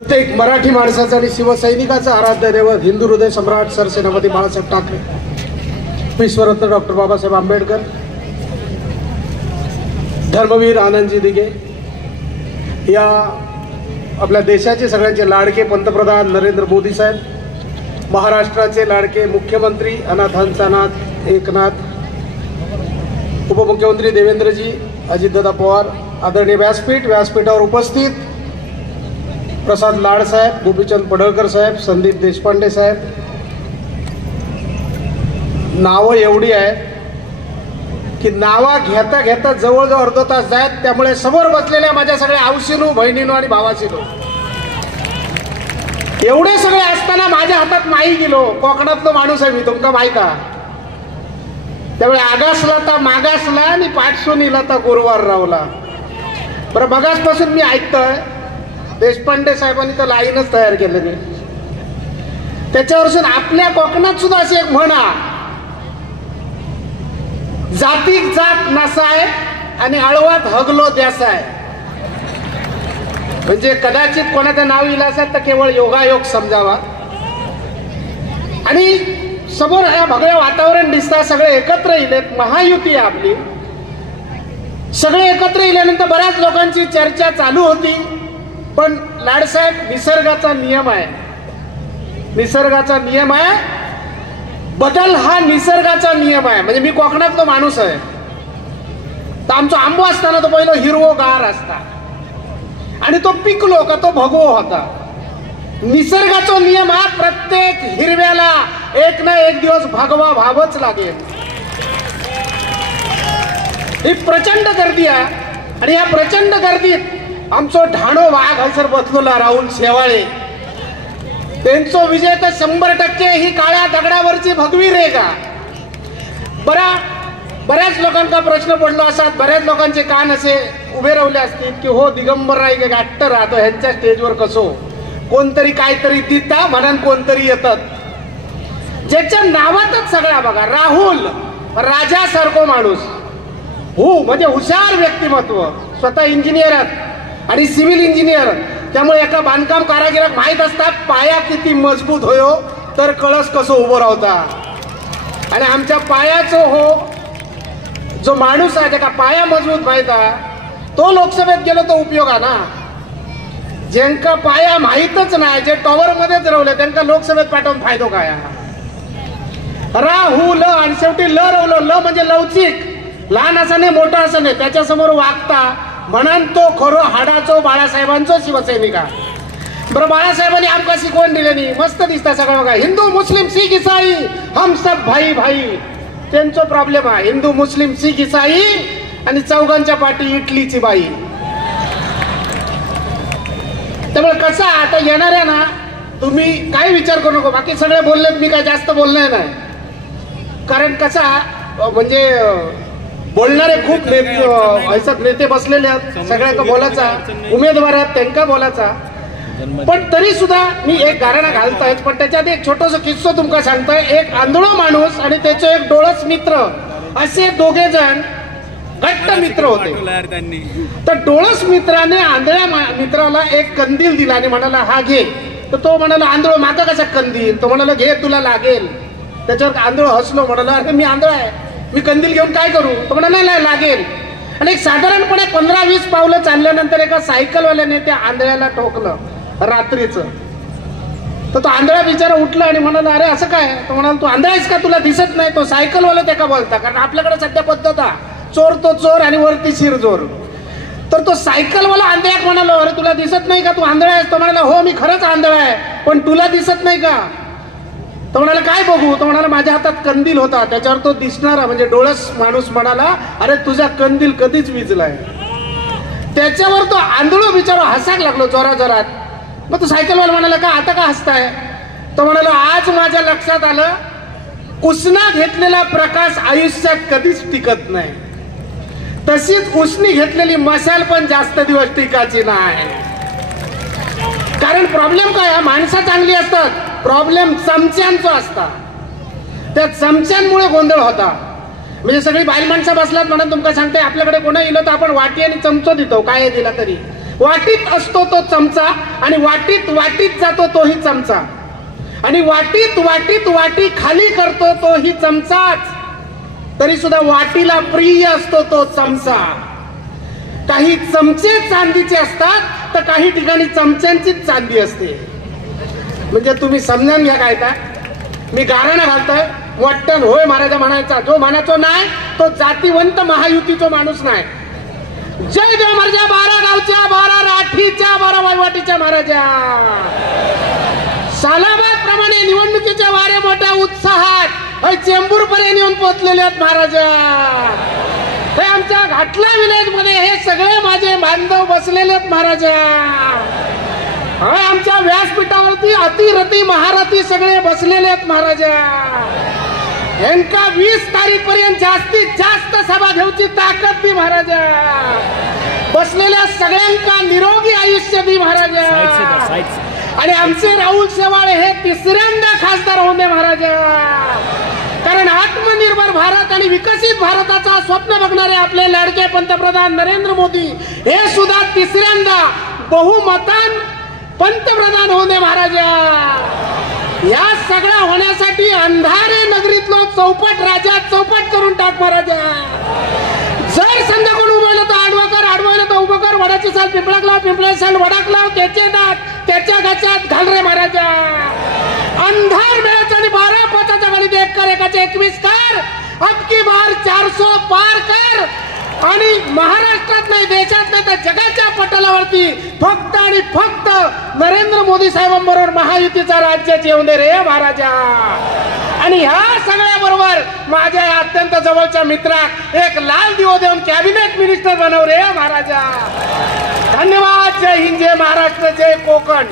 प्रत्येक मराठी माणसाचा आणि शिवसैनिकाचा आराध्य दैवत हिंदू हृदय सम्राट सरसेनापती बाळासाहेब ठाकरे, विश्वरत्न डॉक्टर बाबासाहेब आंबेडकर, धर्मवीर आनंदजी दिघे, या आपल्या देशाचे सगळ्यांचे लाडके पंतप्रधान नरेंद्र मोदी साहेब, महाराष्ट्राचे लाडके मुख्यमंत्री अनाथांचा नाथ एकनाथ, उपमुख्यमंत्री देवेंद्रजी, अजितदादा पवार, आदरणीय व्यासपीठावर उपस्थित प्रसाद लाड साहेब, गोपीचंद पडळकर साहेब, संदीप देशपांडे साहेब, नावं एवढी आहेत की नावा घेता घेता जवळजवळ अर्धा तास जायत. त्यामुळे समोर बसलेल्या माझ्या सगळ्या आऊशीनो, बहिणीनो आणि भावाशीनो, एवढे सगळे असताना माझ्या हातात नाही गेलो. कोकणातलो माणूस आहे मी, तुमका माहित आहे. त्यामुळे आगासला तर मागासला आणि पाठसोनीला तर गुरुवार रावला. बरं, मगासपासून मी ऐकतोय देशपांडे साहेबांनी तर लाईनच तयार केलेली. त्याच्यावरून आपल्या कोकणात सुद्धा अशी एक म्हण आहे, जातीक जात नसाय आणि अळवात हगलो द्यासाय. म्हणजे कदाचित कोणाचं नाव येईल असेल तर केवळ योगायोग समजावा. आणि समोर हे भगवे वातावरण दिसतं, सगळे एकत्र येलेत, महायुती आहे आपली. सगळे एकत्र येल्यानंतर बऱ्याच लोकांची चर्चा चालू होती. पण लाडसाहेब, निसर्गाचा नियम आहे, निसर्गाचा नियम आहे, बदल हा निसर्गाचा नियम आहे. म्हणजे मी कोकणातला माणूस आहे, तर आमचा आंबो असताना तो पहिला हिरवोगार असता आणि तो पिकलो का तो भगवो होता. निसर्गाचा नियम हा प्रत्येक हिरव्याला एक ना एक दिवस भगवा व्हावंच लागेल. ही प्रचंड गर्दी आहे आणि या प्रचंड गर्दीत आमचो ढाणो वाघ हसर बसलेला राहुल शेवाळे, त्यांचा विजय तर 100% ही काळ्या दगडावरची भगवी रे का. बऱ्याच लोकांना प्रश्न पडलो असतात, बऱ्याच लोकांचे कान असे उभे राहिले असतील की हो दिगंबर राय एक ऍक्टर राहतो, ह्यांच्या स्टेजवर कसो कोणतरी काहीतरी दिता म्हणून कोणतरी येतात. ज्याच्या नावातच सगळा बघा, राहुल राजासारखो माणूस, हो म्हणजे हुशार व्यक्तिमत्व, स्वतः इंजिनियर आणि सिव्हिल इंजिनियर. त्यामुळे एका बांधकाम कारागिराक माहीत असतात पाया किती मजबूत होयो तर कळस कसं उभं राहता. आणि आमच्या पायाचं हो जो माणूस आहे त्याचा पाया मजबूत माहित आहे, तो लोकसभेत गेलो तो उपयोग आहे ना. ज्यांका पाया माहीतच नाही, जे टॉवर मध्येच रवले, त्यांना लोकसभेत पाठवून फायदो काय. राहुल आणि शेवटी ल रवलं. ल म्हणजे लवचिक, लहान असं नाही मोठा असं नाही, त्याच्यासमोर वागता म्हणून तो खरो हाडाचो बाळासाहेबांचो शिवसैनिक. बरं, बाळासाहेबांनी आमका शिकवण दिलेली मस्त दिसता सगळं बघा. हिंदू मुस्लिम सिख इसाई हम सब भाई भाई. त्यांचा प्रॉब्लेम आहे हिंदू मुस्लिम सिख इसाई आणि चौघांच्या पाठी इटलीची बाई. त्यामुळे कसं आता येणाऱ्या ना, तुम्ही काय विचार करू नको, बाकी सगळे बोलले, मी काय जास्त बोलणार नाही. कारण कसा म्हणजे बोलणारे खूप नेते बसलेले आहेत, सगळ्यांना बोलायचा, उमेदवार आहेत त्यांना बोलायचा. पण तरी सुद्धा मी एक गारणा घालताय, पण त्याच्यात एक छोटस किस्सा तुमका सांगताय. एक आंधळो माणूस आणि त्याचे एक डोळस मित्र, असे दोघे जण घट्ट मित्र होते. तर डोळस मित्राने आंधळ्या मित्राला एक कंदील दिला आणि म्हणाला हा घे. तर तो म्हणाला आंधळो माका कसा कंदील, तो म्हणाला घे तुला लागेल. त्याच्यावर आंधळो हसलो, म्हणाला अरे मी आंधळा आहे, मी कंदील घेऊन काय करू. तो म्हणाला नाही लागेल. आणि एक साधारणपणे 15-20 पावलं चालल्यानंतर एका सायकलवाल्याने त्या आंधळ्याला ठोकलं रात्रीचं. तर तो आंधळा बिचारा उठला आणि म्हणाला अरे असं काय. तो म्हणाला तू आंधळा आहेस का, तुला दिसत नाही. तो सायकलवाला त्याला बोलता, कारण आपल्याकडे सध्या पद्धत आहे चोर तो चोर आणि वरती शिरजोर. तर तो सायकलवाला आंधळ्याक म्हणाला अरे तुला दिसत नाही का, तू आंधळा आहेस. तो म्हणाला हो मी खरंच आंधळा आहे, पण तुला दिसत नाही का. तो म्हणाला काय बघू. तो म्हणाला माझ्या हातात कंदील होता. त्याच्यावर तो दिसणारा म्हणजे डोळस माणूस म्हणाला अरे तुझा कंदील कधीच विजलाय. त्याच्यावर तो आंधळो बिचारा हसायला लागलो जोरा जोरात. मग तो सायकलवाला म्हणाला का आता का हसताय. तो म्हणाला आज माझ्या लक्षात आलं, उसना घेतलेला प्रकाश आयुष्यात कधीच टिकत नाही, तशीच उसनी घेतलेली मशाल पण जास्त दिवस टिकायची नाही. कारण प्रॉब्लेम काय आहे, माणसं चांगली असतात, प्रॉब्लेम चमच्यांचा असता. त्या चमच्यांमुळे गोंधळ होता. म्हणजे सगळी बाईल माणसं बसलात म्हणून तुमका सांगते, आपल्याकडे कोणा येलो तर आपण वाटी आणि चमचो देतो काय दिला तरी. वाटीत असतो तो चमचा आणि वाटीत वाटीत जातो तोही चमचा आणि वाटीत वाटीत वाटी खाली करतो तोही चमचाच, तरी सुद्धा वाटीला प्रिय असतो तो चमचा. काही चमचे चांदीचे असतात तर काही ठिकाणी चमच्यांचीच चांदी असते. म्हणजे तुम्ही समजून घ्या काय का मी गाणं घालतोय. वाटण होय महाराजा म्हणायचा, जो म्हणायचो नाही तो जातीवंत महायुतीचा माणूस नाही. जय देव महाराजा, 12 गावच्या 12 राठीच्या 12 वायवाटीच्या महाराजा. सालाबाद प्रमाणे निवडणुकीच्या वारे मोठ्या उत्साहात चेंबूर पर्यंत येऊन पोहोचलेले आहेत महाराजा. हे आमच्या घाटला विलेज मध्ये हे सगळे माझे बांधव बसलेले आहेत महाराजा. आमच्या व्यासपीठावरती अतिरथी महारथी सगळे बसलेले आहेत महाराजा. यांका 20 तारीख पर्यंत जास्तीत जास्त सभा घेऊची ताकद दी महाराजा. बसलेल्या सगळ्यांका निरोगी आयुष्य दी महाराजा. आणि आमचे राहुल शेवाळे हे तिसऱ्यांदा खासदार होणे महाराजा. कारण आत्मनिर्भर भारत आणि विकसित भारताचा स्वप्न बघणारे आपले लाडके पंतप्रधान नरेंद्र मोदी हे सुद्धा तिसऱ्यांदा बहुमतान पंतप्रधान होणे महाराजा. या सगळ्या होण्यासाठी अंधारे नगरीतलो चौपट राजा चौपट करून टाक महाराजा. जर समजा कोण उभं तर आडवं कर, आडवं तर उभं कर. वडाची साल पिंपळाक लाव, पिंपळाची साल वडाक लाव. त्याचे दात त्याच्या गच्यात घाल रे महाराजा. अंधार मिळायचा आणि 12 पोचाच्या गणित 1 कर 1चे 21 कर. अबकी बार 400 पार कर. आणि महाराष्ट्रात नाही, देशात नाही, तर जगाच्या पटलावरती फक्त आणि फक्त नरेंद्र मोदी साहेबांबरोबर महायुतीचा राज्य येऊन दे रे महाराजा. आणि ह्या सगळ्या बरोबर माझ्या अत्यंत जवळच्या मित्राक एक लाल दिवो देऊन कॅबिनेट मिनिस्टर बनव रे महाराजा. धन्यवाद. जय हिंद, जय महाराष्ट्र, जय कोकण.